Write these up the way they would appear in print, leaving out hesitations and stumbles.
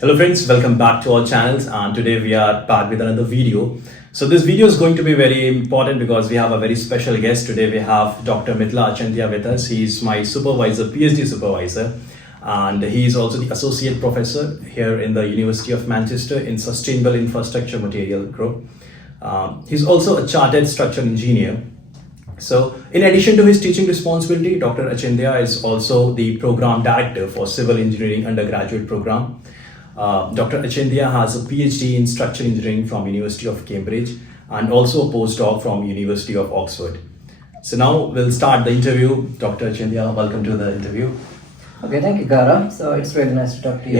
Hello friends, welcome back to our channels, and today we are back with another video. So this video is going to be very important because we have a very special guest. Today we have Dr. Mithila Achintha with us. He is my supervisor, PhD supervisor, and he is also the associate professor here in the University of Manchester in Sustainable Infrastructure Material Group. He's also a chartered structural engineer. So, in addition to his teaching responsibility, Dr. Achintha is also the program director for Civil Engineering undergraduate program. Dr. Achintha has a PhD in structural engineering from University of Cambridge and also a postdoc from University of Oxford. So now we'll start the interview. Dr. Achintha, welcome to the interview. Okay, thank you, Gara. So it's really nice to talk to you.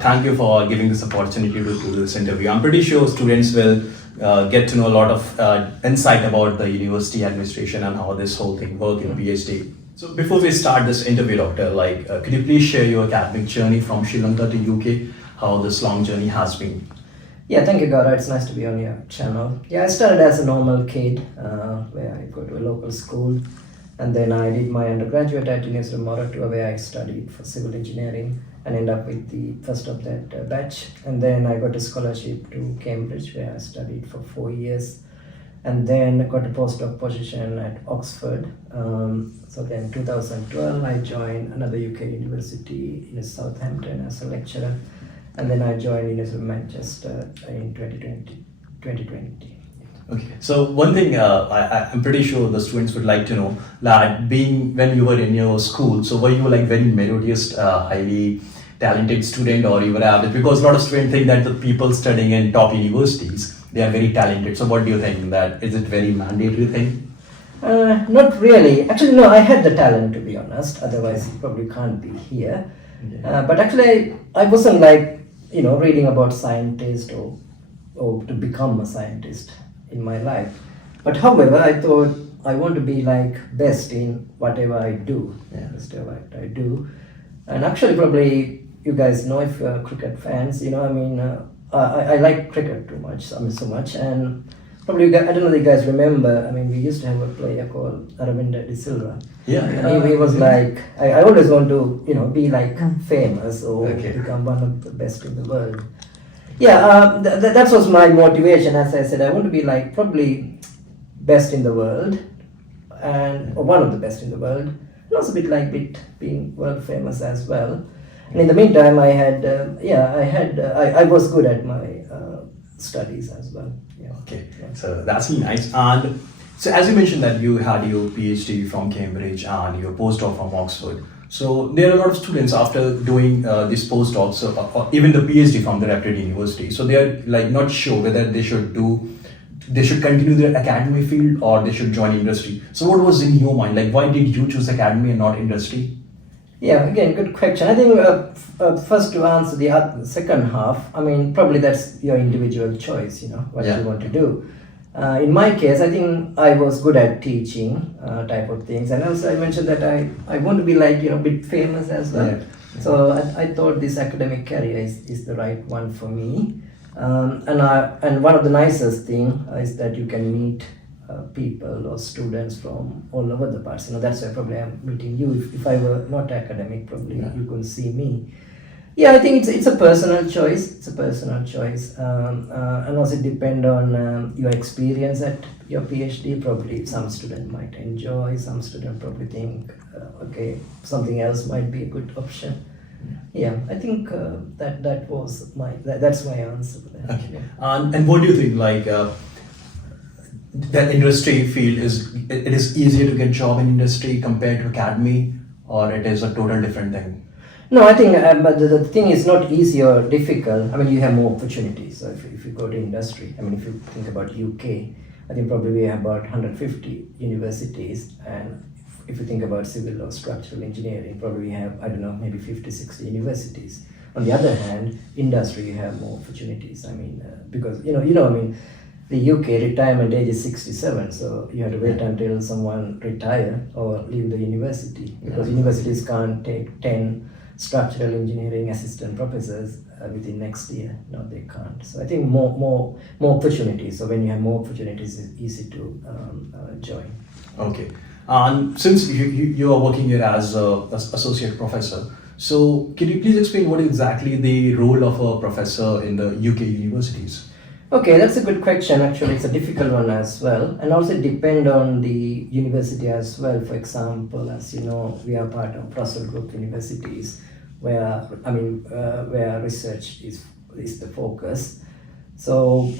Thank you for giving this opportunity to do this interview. I'm pretty sure students will get to know a lot of insight about the university administration and how this whole thing works in PhD. So before we start this interview, Doctor, could you please share your academic journey from Sri Lanka to UK, how this long journey has been? Yeah, thank you, Gara. It's nice to be on your channel. Yeah, I started as a normal kid where I go to a local school. And then I did my undergraduate at University of Moratuwa where I studied for civil engineering and ended up with the first of that batch. And then I got a scholarship to Cambridge where I studied for 4 years. And then I got a postdoc position at Oxford. So then in 2012 I joined another UK university in Southampton as a lecturer. And then I joined University of Manchester in 2020. Okay, so one thing I'm pretty sure the students would like to know that when you were in your school, so were you like very melodious, highly talented student, or you were average? Because a lot of students think that the people studying in top universities, they are very talented. So what do you think? That is it very mandatory thing? Not really. Actually, no, I had the talent to be honest. Otherwise, you probably can't be here. Okay. But actually, I wasn't like, reading about scientists or to become a scientist in my life. But however, I thought I want to be like best in whatever I do. Yeah. What I do. And actually, probably you guys know if you're cricket fans, I like cricket too much, so much. And probably, I don't know if you guys remember, we used to have a player called Aravinda de Silva. Yeah. And he was like, I always want to, be like famous or become one of the best in the world. Yeah, that was my motivation. As I said, I want to be like probably best in the world or one of the best in the world. And also being world famous as well. And in the meantime, I was good at my studies as well. Yeah. Okay, so that's really nice. And so as you mentioned that you had your PhD from Cambridge and your postdoc from Oxford. So there are a lot of students after doing this postdocs or even the PhD from the reputed university. So they are like not sure whether they should continue their academic field or they should join industry. So what was in your mind? Like why did you choose academy and not industry? Yeah, again, good question. I think first to answer the second half, probably that's your individual choice, what you want to do. In my case, I think I was good at teaching type of things, and also I mentioned that I want to be like a bit famous as well. Yeah. So I thought this academic career is the right one for me, and one of the nicest thing is that you can meet people or students from all over the parts. That's why probably I'm meeting you. If I were not academic, probably you couldn't see me. Yeah, I think it's a personal choice. And also depend on your experience at your PhD. Probably some student might enjoy, some student probably think, something else might be a good option. Yeah, I think that's my answer for that. Okay. And what do you think? That industry field it is easier to get job in industry compared to academy, or it is a total different thing? No, I think but the thing is not easy or difficult. You have more opportunities. So if you go to industry, if you think about UK, I think probably we have about 150 universities. And if you think about civil or structural engineering, probably we have, maybe 50, 60 universities. On the other hand, industry, you have more opportunities. Because, the UK retirement age is 67, so you have to wait until someone retire or leave the university. Because universities can't take 10 structural engineering assistant professors within next year. No, they can't. So I think more opportunities. So when you have more opportunities, it's easy to join. Okay. And since you are working here as an associate professor, So can you please explain what is exactly the role of a professor in the UK universities? Okay, that's a good question. Actually, it's a difficult one as well, and also depend on the university as well. For example, as you know, we are part of Russell Group universities, where where research is the focus. So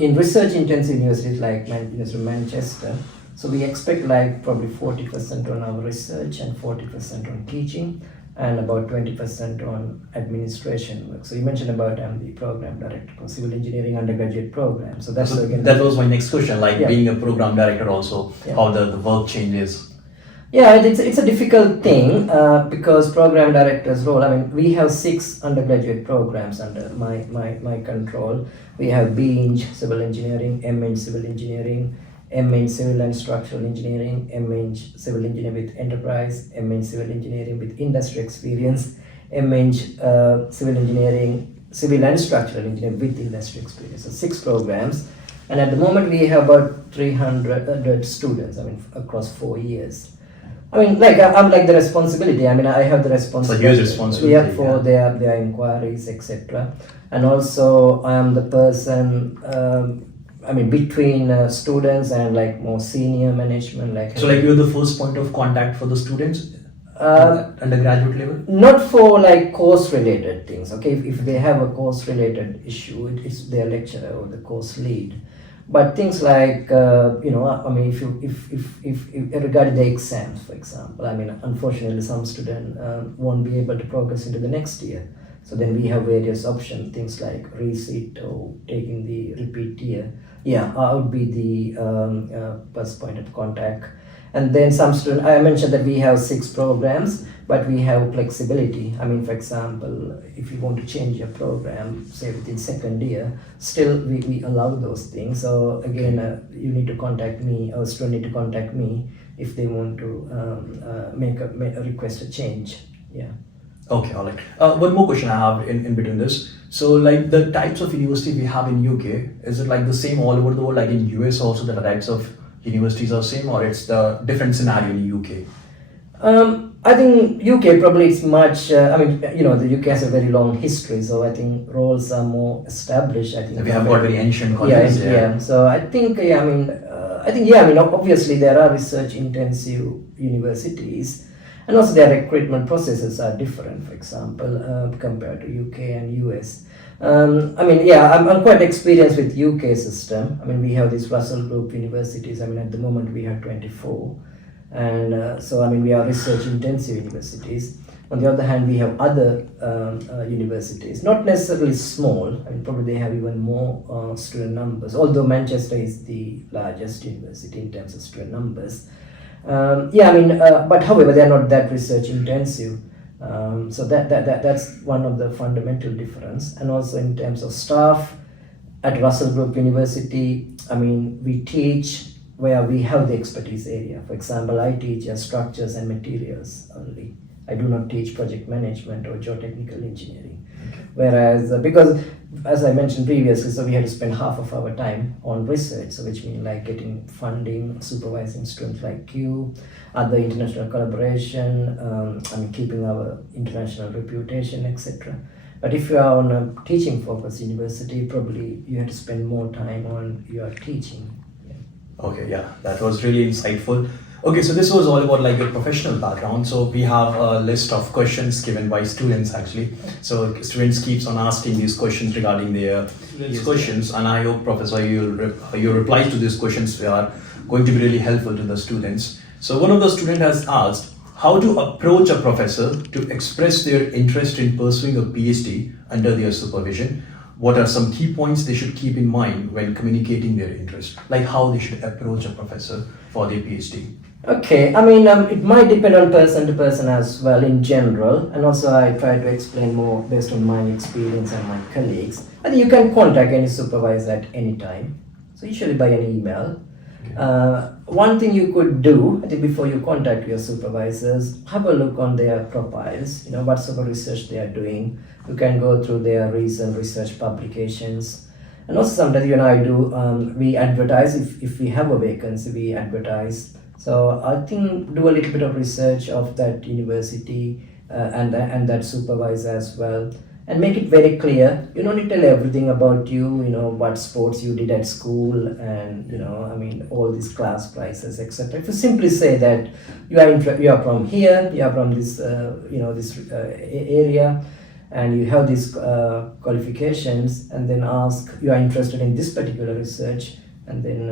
in research-intensive universities like University of Manchester, so we expect like probably 40% on our research and 40% on teaching, and about 20% on administration work. So you mentioned about the program director for civil engineering undergraduate program. So that's again that was my next question. Like Yeah. being a program director, also Yeah. how the work changes. Yeah, it's a difficult thing because program director's role. I mean, we have 6 undergraduate programs under my control. We have B.Eng civil engineering, M.Eng civil engineering, M.Eng civil and structural engineering, M.Eng civil engineering with enterprise, M.Eng civil engineering with industry experience, M.Eng civil engineering, civil and structural engineering with industry experience. So 6 programs, and at the moment we have about 300 students. I mean, across 4 years. I mean, like I'm like the responsibility. I mean, I have the responsibility. So huge responsibility, for yeah. their inquiries, etc. And also, I am the person. I mean, between students and like more senior management. Like So like you're the first point of contact for the students at undergraduate level? not for like course related things. Okay, if they have a course related issue, it's their lecturer or the course lead. But things like I mean, if regarding the exams, for example, I mean, unfortunately, some student won't be able to progress into the next year. So then we have various options, things like resit or taking the repeat year. Yeah, I would be the first point of contact. And then some student, I mentioned that we have 6 programs, but we have flexibility. I mean, for example, if you want to change your program, say within second year, still we allow those things. So again, you need to contact me, or student need to contact me if they want to make a request a change. Yeah. Okay, all right. One more question I have in between this. So like the types of university we have in UK, is it like the same all over the world? Like in US also the types of universities are same, or it's the different scenario in UK? I think UK probably it's much. I mean, the UK has a very long history, so I think roles are more established. I think We have got very ancient yeah, colleges. yeah. So I think obviously there are research intensive universities, and also their recruitment processes are different. For example, compared to UK and US. I'm quite experienced with UK system. I mean, we have these Russell Group universities. I mean, at the moment we have 24, and so I mean we are research intensive universities. On the other hand, we have other universities, not necessarily small. I mean, probably they have even more student numbers. Although Manchester is the largest university in terms of student numbers. But however, they are not that research intensive. So that's one of the fundamental difference. And also in terms of staff at Russell Group University, I mean, we teach where we have the expertise area. For example, I teach structures and materials only. I do not teach project management or geotechnical engineering. Okay. Whereas, because as I mentioned previously, so we had to spend half of our time on research, so which means like getting funding, supervising students like you, other international collaboration, keeping our international reputation, etc. But if you are on a teaching focused university, probably you have to spend more time on your teaching. Yeah. Okay, yeah, that was really insightful. Okay, so this was all about like your professional background. So we have a list of questions given by students actually. So students keeps on asking these questions regarding their questions, and I hope Professor your replies to these questions are going to be really helpful to the students. So one of the students has asked how to approach a professor to express their interest in pursuing a PhD under their supervision. What are some key points they should keep in mind when communicating their interest? Like how they should approach a professor for their PhD. Okay, I mean, it might depend on person to person as well in general, and also I try to explain more based on my experience and my colleagues. I think you can contact any supervisor at any time, so usually by an email. One thing you could do, I think, before you contact your supervisors, have a look on their profiles, what sort of research they are doing. You can go through their recent research publications. And also sometimes you and I do, we advertise, if we have a vacancy, we advertise. So I think do a little bit of research of that university, and that supervisor as well, and make it very clear. You don't need to tell everything about you, what sports you did at school, and all these class prizes, etc. If you simply say that you are from here, you are from this area, and you have these qualifications, and then ask you are interested in this particular research, and then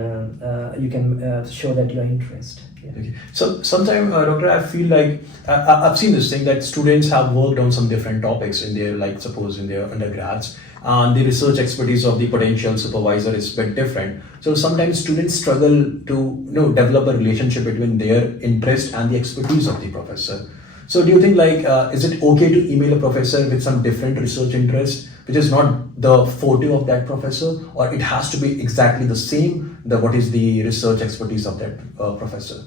you can show that you are interested. Yeah. Okay. So sometimes, doctor, I feel like I've seen this thing that students have worked on some different topics in their, like suppose in their undergrads, and the research expertise of the potential supervisor is a bit different. So sometimes students struggle to develop a relationship between their interest and the expertise of the professor. So do you think is it okay to email a professor with some different research interest, which is not the forte of that professor, or it has to be exactly the same? What is the research expertise of that professor?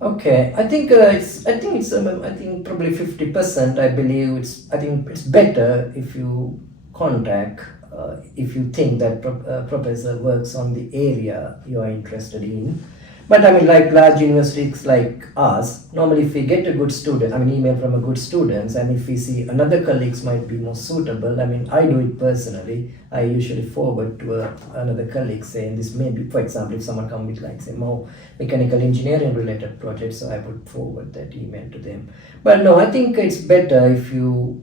Okay, I think it's probably 50%. I believe it's better if you contact if you think that professor works on the area you are interested in. But like large universities like us, normally if we get a good student, email from a good students, and if we see another colleagues might be more suitable, I do it personally. I usually forward to another colleague saying this may be, for example, if someone comes with say more mechanical engineering related projects, so I would forward that email to them. But no, I think it's better if you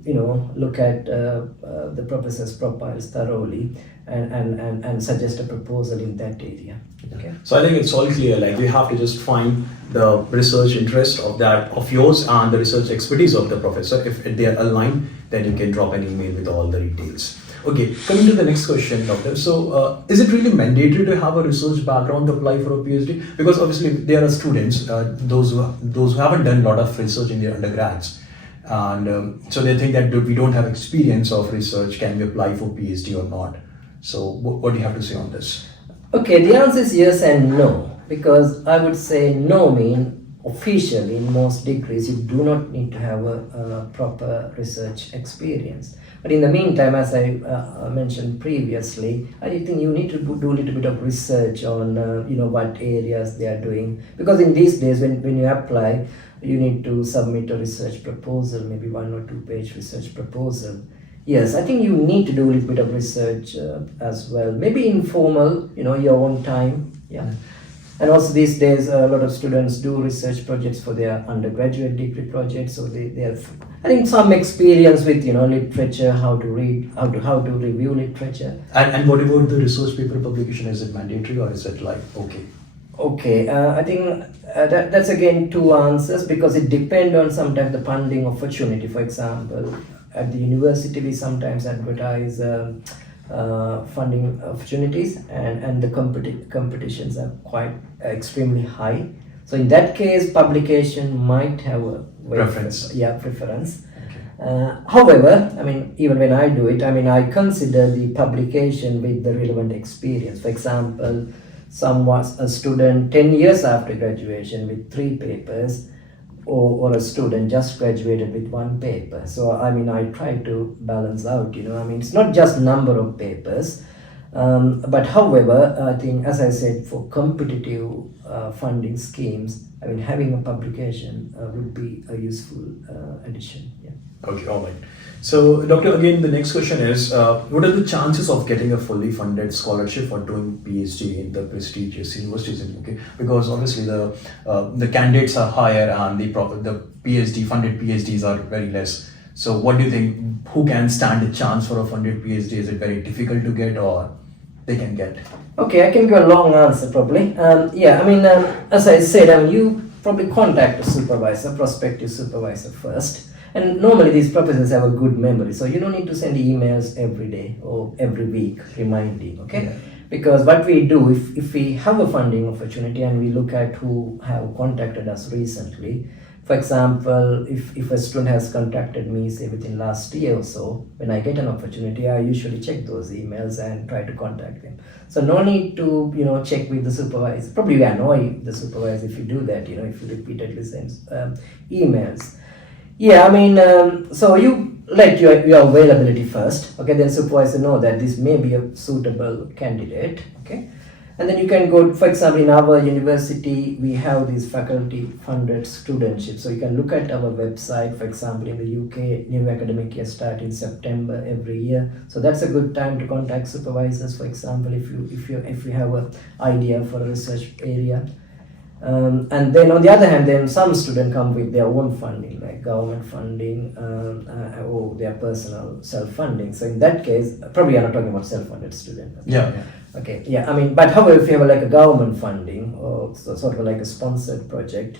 look at the professor's profiles thoroughly and suggest a proposal in that area. Okay. So I think it's all clear. You have to just find the research interest of yours and the research expertise of the professor. If they are aligned, then you can drop an email with all the details. Okay, coming to the next question, doctor. So, is it really mandatory to have a research background to apply for a PhD? Because obviously there are students, those who haven't done a lot of research in their undergrads, and so they think that we don't have experience of research. Can we apply for PhD or not? So, what do you have to say on this? Okay, the answer is yes and no, because I would say no mean officially in most degrees you do not need to have a proper research experience. But in the meantime, as I mentioned previously, I think you need to do a little bit of research on what areas they are doing, because in these days when you apply, you need to submit a research proposal, maybe 1 or 2 page research proposal. Yes, I think you need to do a little bit of research as well. Maybe informal, your own time. Yeah. And also these days, a lot of students do research projects for their undergraduate degree projects. So they have, I think, some experience with literature, how to read, how to review literature. And what about the research paper publication? Is it mandatory or is it okay? Okay, I think that's again 2 answers, because it depends on sometimes the funding opportunity. For example, at the university we sometimes advertise funding opportunities, and the competitions are quite extremely high. So in that case, publication might have a preference. Preference. Okay. However, even when I do it, I consider the publication with the relevant experience. For example, a student 10 years after graduation with 3 papers, or a student just graduated with 1 paper. So I try to balance out, it's not just number of papers, but however, I think, as I said, for competitive funding schemes, having a publication would be a useful addition. Yeah. Okay, all right. So, doctor, again, the next question is, what are the chances of getting a fully funded scholarship for doing PhD in the prestigious universities in UK? Because obviously the candidates are higher and the PhD funded PhDs are very less. So, what do you think? Who can stand a chance for a funded PhD? Is it very difficult to get, or they can get? Okay, I can give a long answer probably. As I said, you probably contact a supervisor, prospective supervisor first. And normally these professors have a good memory, so you don't need to send emails every day or every week reminding, okay? Yeah. Because what we do, if we have a funding opportunity and we look at who have contacted us recently, for example, if a student has contacted me, say within last year or so, when I get an opportunity, I usually check those emails and try to contact them. So no need to, check with the supervisor. Probably you annoy the supervisor if you do that, if you repeatedly send emails. Yeah, so you let your availability first, okay? Then supervisor know that this may be a suitable candidate, okay? And then you can go, for example, in our university, we have these faculty funded studentships. So you can look at our website, for example, in the UK, new academic year start in September every year. So that's a good time to contact supervisors, for example, if you have an idea for a research area. And then on the other hand, then some students come with their own funding, like government funding or their personal self-funding. So in that case, probably I'm not talking about self-funded student. Yeah. Okay, yeah, I mean, but however, if you have like a government funding or sort of like a sponsored project,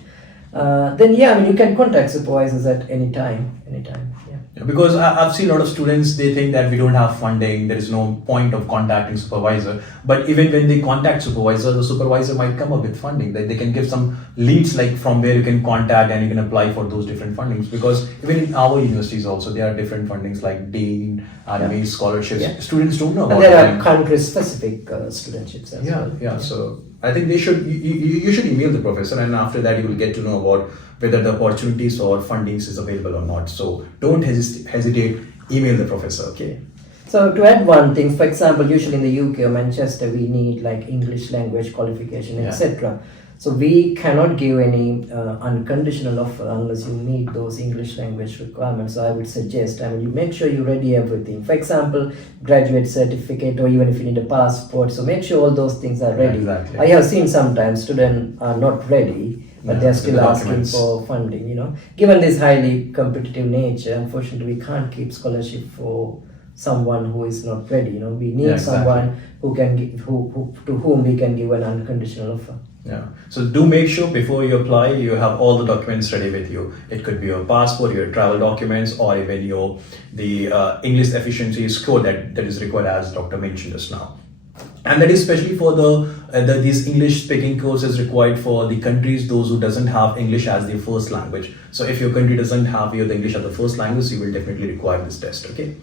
then yeah, I mean, you can contact supervisors at any time, yeah. Yeah, because I've seen a lot of students, they think that we don't have funding, there is no point of contacting supervisor. But even when they contact supervisor, the supervisor might come up with funding. That they can give some leads like from where you can contact and you can apply for those different fundings. Because even in our universities also, there are different fundings like Dean, RMA, scholarships. Yeah. Students don't know about And there them. are country-specific studentships as well. Yeah. So I think they should. You should email the professor, and after that you will get to know about whether the opportunities or fundings is available or not. So don't hesitate. Email the professor. Okay. So to add one thing, for example, usually in the UK or Manchester, we need like English language qualification, Yeah. etc. So we cannot give any unconditional offer unless you meet those English language requirements. So I would suggest, I mean, you make sure you ready everything. For example, graduate certificate, or even if you need a passport. So make sure all those things are ready. Exactly. I have seen sometimes students are not ready, but Yeah, they're with still the asking documents. for funding. Given this highly competitive nature, unfortunately, we can't keep scholarship for someone who is not ready. We need Yeah, exactly. someone who can to whom we can give an unconditional offer. Yeah. So do make sure before you apply, you have all the documents ready with you. It could be your passport, your travel documents, or even the English efficiency score that is required, as Dr. mentioned just now. And that is especially for these English speaking courses required for the countries, those who doesn't have English as their first language. So if your country doesn't have the English as the first language, you will definitely require this test. Okay.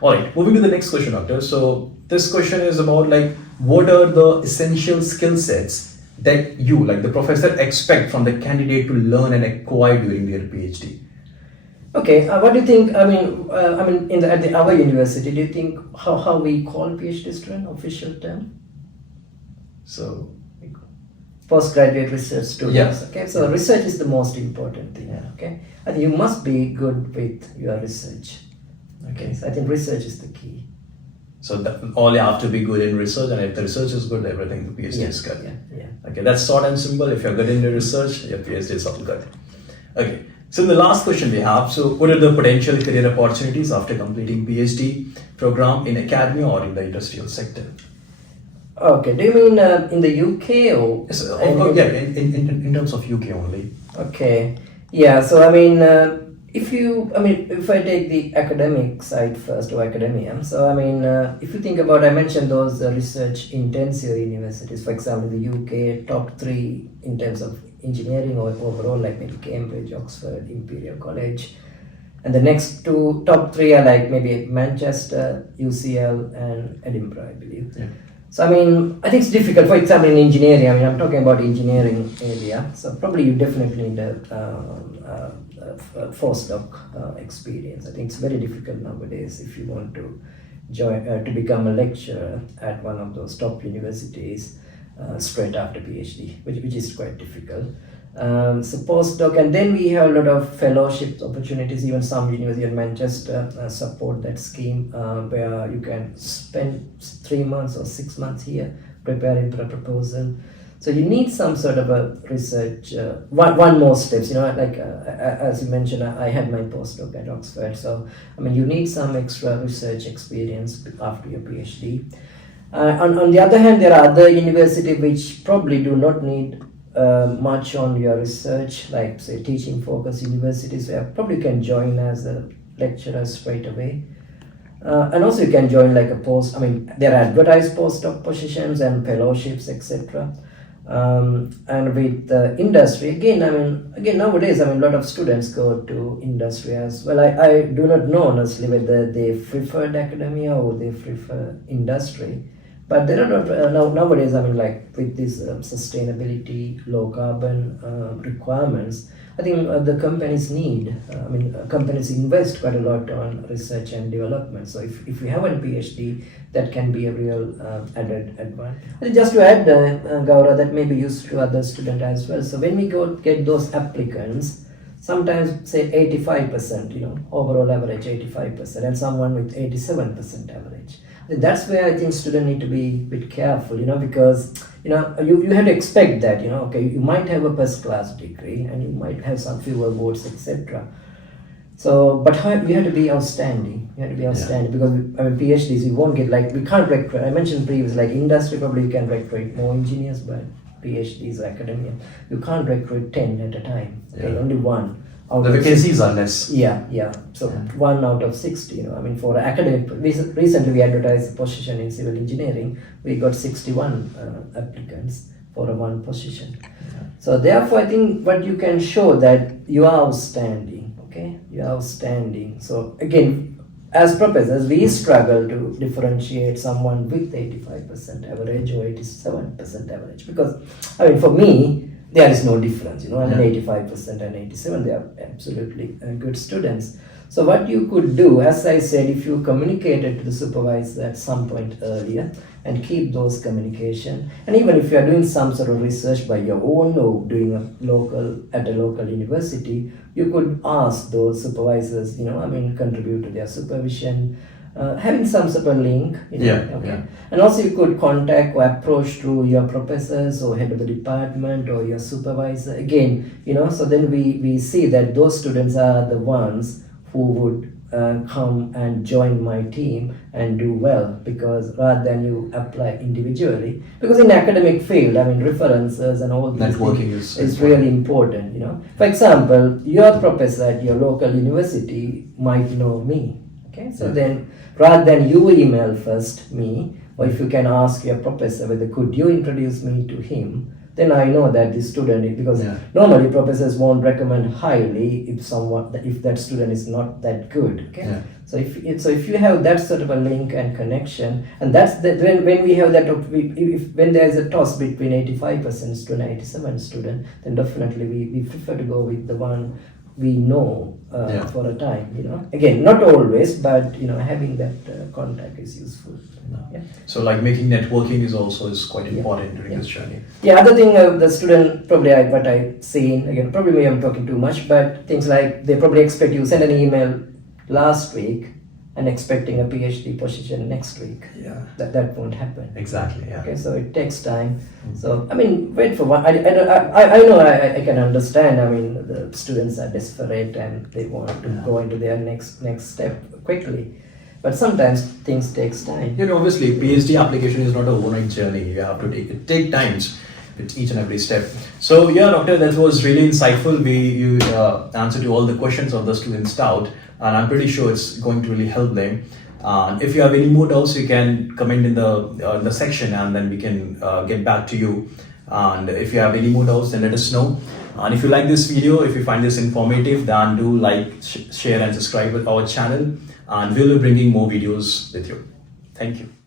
All right. Moving to the next question, doctor. So this question is about like what are the essential skill sets that you, like the professor, expect from the candidate to learn and acquire during their PhD? Okay, what do you think? I mean, at our university, do you think how we call PhD student, official term? So Postgraduate research students. Yes. Okay, so research is the most important thing. Yeah. Okay, I think you must be good with your research. Okay, so I think research is the key. So all you have to be good in research, and if the research is good, everything the PhD is good. Yeah. Okay, that's short and simple. If you're good in the research, your PhD is all good. Okay, so the last question we have, so what are the potential career opportunities after completing PhD program in academia or in the industrial sector? Okay, do you mean in the UK or? Yes, in terms of UK only. Okay, yeah, so I mean, if I take the academic side first, or academia, so I mean, if you think about, I mentioned those research intensive universities, for example, in the UK, top 3 in terms of engineering or overall, like maybe Cambridge, Oxford, Imperial College. And the next 2 top 3 are like maybe Manchester, UCL, and Edinburgh, I believe. Yeah. So I mean, I think it's difficult. For example, in engineering, I mean, I'm talking about engineering area. So probably you definitely need a postdoc experience. I think it's very difficult nowadays if you want to to become a lecturer at one of those top universities straight after PhD, which is quite difficult. So postdoc, and then we have a lot of fellowship opportunities. Even some university in Manchester support that scheme where you can spend 3 months or 6 months here preparing for a proposal. So you need some sort of a research, one more steps, like as you mentioned, I had my postdoc at Oxford. So, I mean, you need some extra research experience after your PhD. On the other hand, there are other universities which probably do not need much on your research, like say teaching focused universities where probably can join as a lecturer straight away. And also you can join like there are advertised postdoc positions and fellowships, etc. And with industry, again nowadays, a lot of students go to industry as well. I do not know honestly whether they preferred academia or they prefer industry. But there are not, nowadays, like with this sustainability, low carbon requirements, I think the companies need, companies invest quite a lot on research and development. So if you have a PhD, that can be a real added advantage. And just to add, Gaura, that may be used to other students as well. So when we go get those applicants, sometimes say 85%, overall average 85%, and someone with 87% average. That's where I think students need to be a bit careful, because you have to expect that, okay, you might have a first class degree and you might have some few awards, etc. So, but you have to be outstanding. You have to be outstanding because PhDs you won't get, like, we can't recruit. I mentioned previously, like industry probably you can recruit more engineers, but PhDs or academia, you can't recruit 10 at a time. Okay, only one. The vacancies are less. Yeah. So 1 out of 60. For academic, recently we advertised a position in civil engineering. We got 61 applicants for a one position. So therefore, I think what you can show that you are outstanding. Okay, you are outstanding. So again, as professors, we struggle to differentiate someone with 85% average or 87% average because, for me, there is no difference, 85% and 87, they are absolutely good students. So what you could do, as I said, if you communicated to the supervisor at some point earlier and keep those communication, and even if you are doing some sort of research by your own or doing at a local university, you could ask those supervisors, contribute to their supervision, having some sort of link, and also you could contact or approach through your professors or head of the department or your supervisor again, so then we see that those students are the ones who would come and join my team and do well, because rather than you apply individually, because in academic field, references and all these networking is really important, For example, your professor at your local university might know me. Okay, so then rather than you email first me, or if you can ask your professor whether could you introduce me to him, then I know that this student, because normally professors won't recommend highly if that student is not that good. Okay, so if you have that sort of a link and connection, and that's when we have that, when there is a toss between 85% student and 87 student, then definitely we prefer to go with the one we know for a time, Again, not always, but having that contact is useful. So like making networking is quite important during this journey. Other thing, the student probably what I've seen, again, probably maybe I'm talking too much, but things like they probably expect you send an email last week and expecting a PhD position next week. That won't happen. Exactly. Okay, so it takes time. So wait for one. I know I can understand. The students are desperate and they want to go into their next step quickly. But sometimes things takes time. Obviously, PhD application is not a overnight journey. You have to take times with each and every step. So doctor, that was really insightful. You answered to all the questions of the students' doubt, and I'm pretty sure it's going to really help them. If you have any more doubts, you can comment in the section, and then we can get back to you. And if you have any more doubts, then let us know. And if you like this video, if you find this informative, then do like, share and subscribe with our channel, and we'll be bringing more videos with you. Thank you.